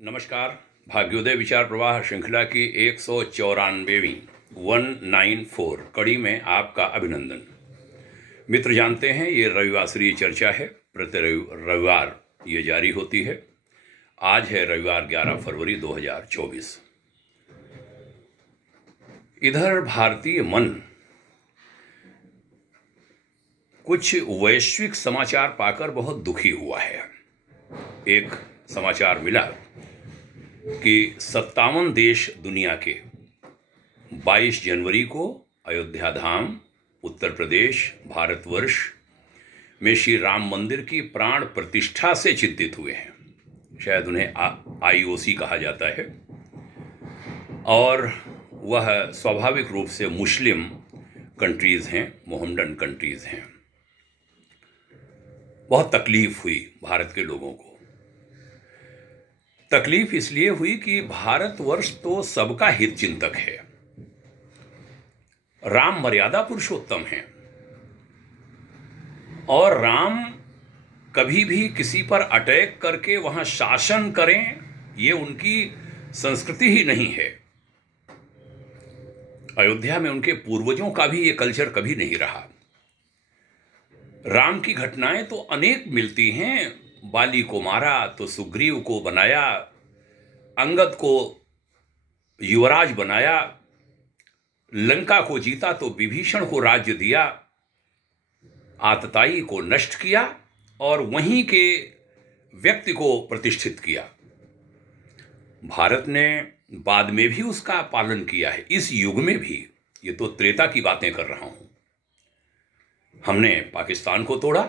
नमस्कार। भाग्योदय विचार प्रवाह श्रृंखला की 194वीं 194 कड़ी में आपका अभिनंदन। मित्र जानते हैं ये रविवासरीय चर्चा है, प्रति रविवार ये जारी होती है। आज है रविवार 11 फरवरी 2024। इधर भारतीय मन कुछ वैश्विक समाचार पाकर बहुत दुखी हुआ है। एक समाचार मिला कि 57 देश दुनिया के 22 जनवरी को अयोध्या धाम उत्तर प्रदेश भारतवर्ष में श्री राम मंदिर की प्राण प्रतिष्ठा से चिंतित हुए हैं। शायद उन्हें आईओसी कहा जाता है और वह स्वाभाविक रूप से मुस्लिम कंट्रीज़ हैं, मोहम्मडन कंट्रीज़ हैं। बहुत तकलीफ हुई भारत के लोगों को। तकलीफ इसलिए हुई कि भारतवर्ष तो सबका हित चिंतक है। राम मर्यादा पुरुषोत्तम हैं और राम कभी भी किसी पर अटैक करके वहां शासन करें, ये उनकी संस्कृति ही नहीं है। अयोध्या में उनके पूर्वजों का भी ये कल्चर कभी नहीं रहा। राम की घटनाएं तो अनेक मिलती हैं। बाली को मारा तो सुग्रीव को बनाया, अंगद को युवराज बनाया, लंका को जीता तो विभीषण को राज्य दिया, आतताई को नष्ट किया और वहीं के व्यक्ति को प्रतिष्ठित किया। भारत ने बाद में भी उसका पालन किया है, इस युग में भी। ये तो त्रेता की बातें कर रहा हूं। हमने पाकिस्तान को तोड़ा।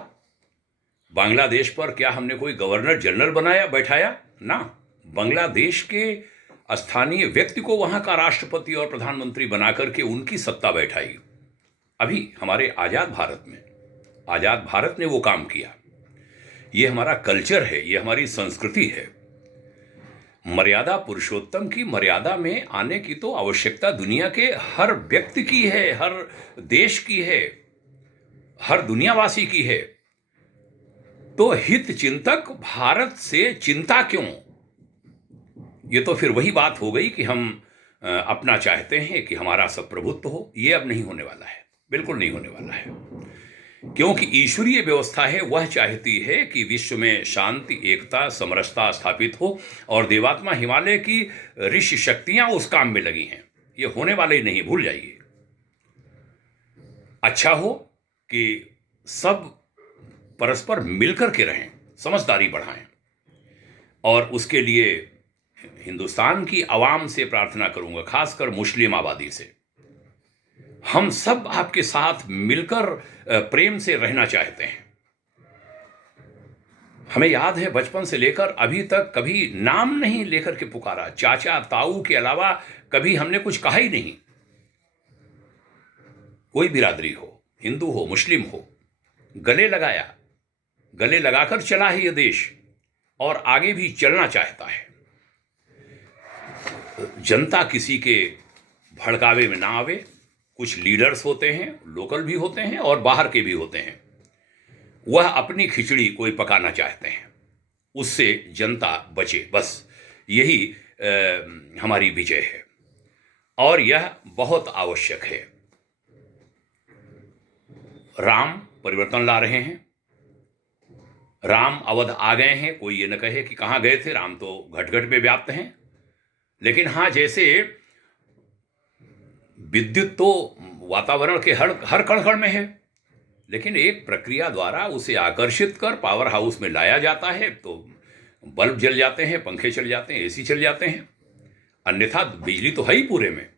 बांग्लादेश पर क्या हमने कोई गवर्नर जनरल बैठाया? ना, बांग्लादेश के स्थानीय व्यक्ति को वहां का राष्ट्रपति और प्रधानमंत्री बनाकर के उनकी सत्ता बैठाई। अभी हमारे आजाद भारत ने वो काम किया। ये हमारा कल्चर है, ये हमारी संस्कृति है। मर्यादा पुरुषोत्तम की मर्यादा में आने की तो आवश्यकता दुनिया के हर व्यक्ति की है, हर देश की है, हर दुनियावासी की है। तो हित चिंतक भारत से चिंता क्यों? ये तो फिर वही बात हो गई कि हम अपना चाहते हैं कि हमारा सब प्रभुत्व हो। ये अब नहीं होने वाला है, बिल्कुल नहीं होने वाला है। क्योंकि ईश्वरीय व्यवस्था है, वह चाहती है कि विश्व में शांति, एकता, समरसता स्थापित हो और देवात्मा हिमालय की ऋषि शक्तियां उस काम में लगी हैं। ये होने वाले ही नहीं, भूल जाइए। अच्छा हो कि सब परस्पर मिलकर के रहें, समझदारी बढ़ाएं। और उसके लिए हिंदुस्तान की आवाम से प्रार्थना करूंगा, खासकर मुस्लिम आबादी से, हम सब आपके साथ मिलकर प्रेम से रहना चाहते हैं। हमें याद है बचपन से लेकर अभी तक कभी नाम नहीं लेकर के पुकारा। चाचा ताऊ के अलावा कभी हमने कुछ कहा ही नहीं। कोई बिरादरी हो, हिंदू हो, मुस्लिम हो, गले लगाया, गले लगाकर चला है यह देश और आगे भी चलना चाहता है। जनता किसी के भड़कावे में ना आवे। कुछ लीडर्स होते हैं, लोकल भी होते हैं और बाहर के भी होते हैं, वह अपनी खिचड़ी कोई पकाना चाहते हैं, उससे जनता बचे। बस यही हमारी विजय है और यह बहुत आवश्यक है। राम परिवर्तन ला रहे हैं। राम अवध आ गए हैं। कोई ये न कहे कि कहाँ गए थे, राम तो घट घट में व्याप्त हैं। लेकिन हाँ, जैसे विद्युत तो वातावरण के हर कण कण में है, लेकिन एक प्रक्रिया द्वारा उसे आकर्षित कर पावर हाउस में लाया जाता है तो बल्ब जल जाते हैं, पंखे चल जाते हैं, एसी चल जाते हैं, अन्यथा बिजली तो है ही पूरे में।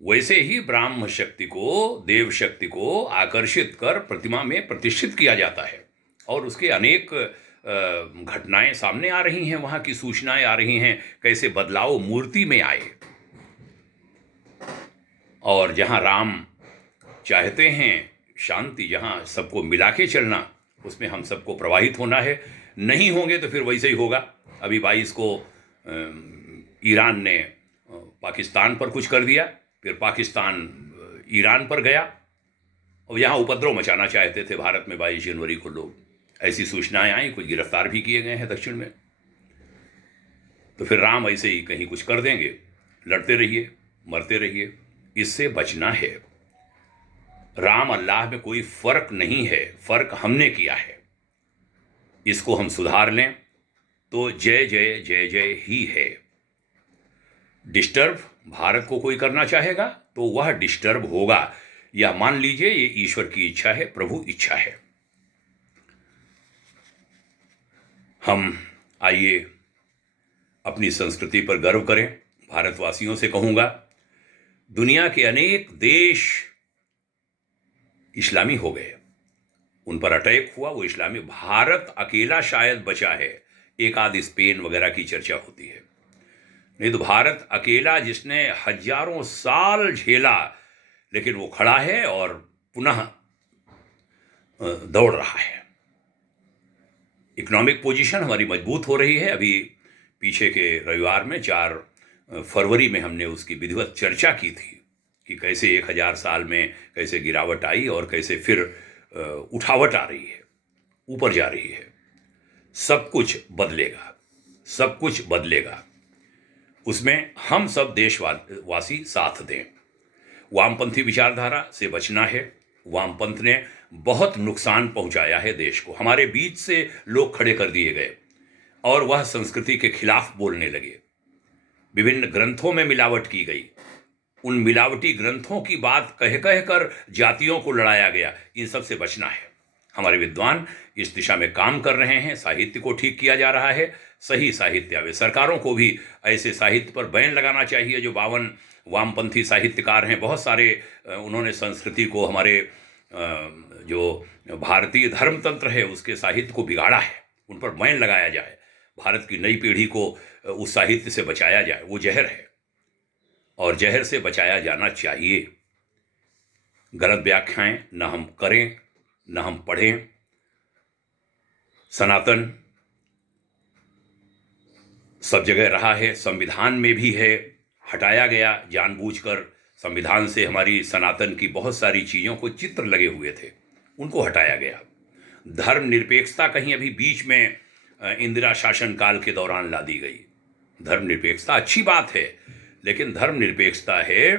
वैसे ही ब्राह्म शक्ति को, देव शक्ति को आकर्षित कर प्रतिमा में प्रतिष्ठित किया जाता है और उसके अनेक घटनाएं सामने आ रही हैं, वहां की सूचनाएं आ रही हैं, कैसे बदलाव मूर्ति में आए। और जहां राम चाहते हैं शांति, जहां सबको मिला के चलना, उसमें हम सबको प्रवाहित होना है। नहीं होंगे तो फिर वैसे ही होगा। अभी 22 को ईरान ने पाकिस्तान पर कुछ कर दिया, फिर पाकिस्तान ईरान पर गया और यहाँ उपद्रव मचाना चाहते थे भारत में 22 जनवरी को लोग। ऐसी सूचनाएं आई, कुछ गिरफ्तार भी किए गए हैं दक्षिण में। तो फिर राम ऐसे ही कहीं कुछ कर देंगे, लड़ते रहिए, मरते रहिए। इससे बचना है। राम अल्लाह में कोई फर्क नहीं है, फर्क हमने किया है। इसको हम सुधार लें तो जय जय जय जय ही है। डिस्टर्ब भारत को कोई करना चाहेगा तो वह डिस्टर्ब होगा, या मान लीजिए ये ईश्वर की इच्छा है, प्रभु इच्छा है। हम आइए अपनी संस्कृति पर गर्व करें। भारतवासियों से कहूंगा, दुनिया के अनेक देश इस्लामी हो गए, उन पर अटैक हुआ, वो इस्लामी। भारत अकेला शायद बचा है, एक आध स्पेन वगैरह की चर्चा होती है, नहीं तो भारत अकेला जिसने हजारों साल झेला, लेकिन वो खड़ा है और पुनः दौड़ रहा है। इकोनॉमिक पोजीशन हमारी मजबूत हो रही है। अभी पीछे के रविवार में 4 फरवरी में हमने उसकी विधिवत चर्चा की थी कि कैसे 1000 साल में कैसे गिरावट आई और कैसे फिर उठावट आ रही है, ऊपर जा रही है। सब कुछ बदलेगा, सब कुछ बदलेगा। उसमें हम सब देशवासी साथ दें। वामपंथी विचारधारा से बचना है। वामपंथ ने बहुत नुकसान पहुंचाया है देश को। हमारे बीच से लोग खड़े कर दिए गए और वह संस्कृति के खिलाफ बोलने लगे। विभिन्न ग्रंथों में मिलावट की गई। उन मिलावटी ग्रंथों की बात कह कह कर जातियों को लड़ाया गया। इन सब से बचना है। हमारे विद्वान इस दिशा में काम कर रहे हैं। साहित्य को ठीक किया जा रहा है, सही साहित्य आवे। सरकारों को भी ऐसे साहित्य पर बैन लगाना चाहिए। जो 52 वामपंथी साहित्यकार हैं, बहुत सारे उन्होंने संस्कृति को, हमारे जो भारतीय धर्मतंत्र है उसके साहित्य को बिगाड़ा है, उन पर बैन लगाया जाए। भारत की नई पीढ़ी को उस साहित्य से बचाया जाए। वो जहर है और जहर से बचाया जाना चाहिए। गलत व्याख्याएं न हम करें, न हम पढ़ें। सनातन सब जगह रहा है, संविधान में भी है, हटाया गया जानबूझकर। संविधान से हमारी सनातन की बहुत सारी चीज़ों को चित्र लगे हुए थे, उनको हटाया गया। धर्मनिरपेक्षता कहीं अभी बीच में इंदिरा शासनकाल के दौरान ला दी गई। धर्मनिरपेक्षता अच्छी बात है, लेकिन धर्मनिरपेक्षता है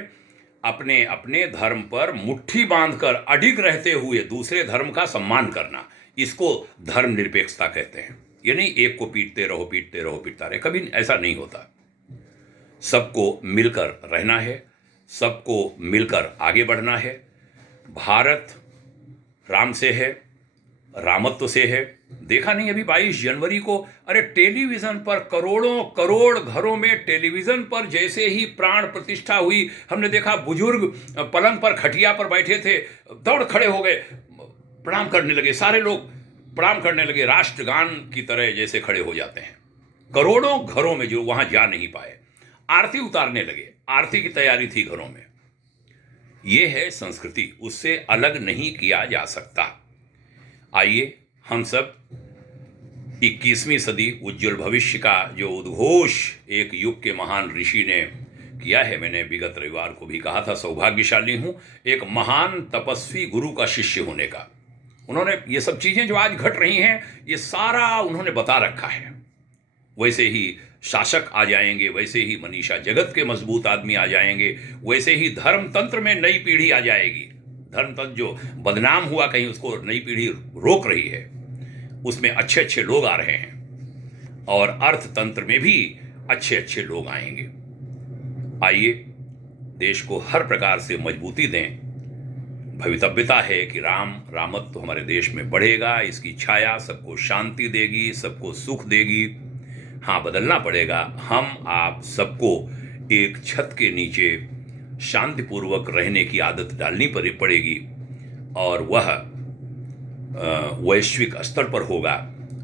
अपने अपने धर्म पर मुट्ठी बांधकर अडिग रहते हुए दूसरे धर्म का सम्मान करना। इसको धर्मनिरपेक्षता कहते हैं। ये नहीं एक को पीटते रहो, पीटते रहो, पीटता रहे, कभी ऐसा नहीं होता। सबको मिलकर रहना है, सबको मिलकर आगे बढ़ना है। भारत राम से है, रामत्व से है। देखा नहीं अभी 22 जनवरी को, अरे टेलीविजन पर करोड़ों करोड़ घरों में टेलीविजन पर जैसे ही प्राण प्रतिष्ठा हुई, हमने देखा बुजुर्ग पलंग पर खटिया पर बैठे थे, दौड़ खड़े हो गए, प्रणाम करने लगे। सारे लोग प्रणाम करने लगे, राष्ट्रगान की तरह जैसे खड़े हो जाते हैं। करोड़ों घरों में जो वहां जा नहीं पाए, आरती उतारने लगे। आरती की तैयारी थी घरों में। यह है संस्कृति, उससे अलग नहीं किया जा सकता। आइए हम सब 21वीं सदी उज्जवल भविष्य का जो उद्घोष एक युग के महान ऋषि ने किया है, मैंने विगत रविवार को भी कहा था, सौभाग्यशाली हूं एक महान तपस्वी गुरु का शिष्य होने का। उन्होंने ये सब चीजें जो आज घट रही हैं, ये सारा उन्होंने बता रखा है। वैसे ही शासक आ जाएंगे, वैसे ही मनीषा जगत के मजबूत आदमी आ जाएंगे, वैसे ही धर्मतंत्र में नई पीढ़ी आ जाएगी। धर्मतंत्र जो बदनाम हुआ, कहीं उसको नई पीढ़ी रोक रही है, उसमें अच्छे अच्छे लोग आ रहे हैं और अर्थतंत्र में भी अच्छे अच्छे लोग आएंगे। आइए देश को हर प्रकार से मजबूती दें। भवितव्यता है कि रामत्व तो हमारे देश में बढ़ेगा। इसकी छाया सबको शांति देगी, सबको सुख देगी। हाँ, बदलना पड़ेगा। हम आप सबको एक छत के नीचे शांतिपूर्वक रहने की आदत डालनी पड़ेगी और वह वैश्विक स्तर पर होगा।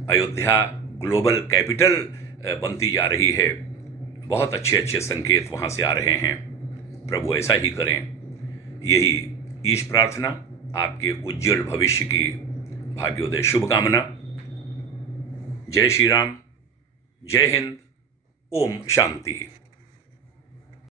अयोध्या ग्लोबल कैपिटल बनती जा रही है। बहुत अच्छे अच्छे संकेत वहाँ से आ रहे हैं। प्रभु ऐसा ही करें, यही ईश प्रार्थना। आपके उज्जवल भविष्य की भाग्योदय शुभकामना। जय श्री राम, जय हिंद, ओम शांति।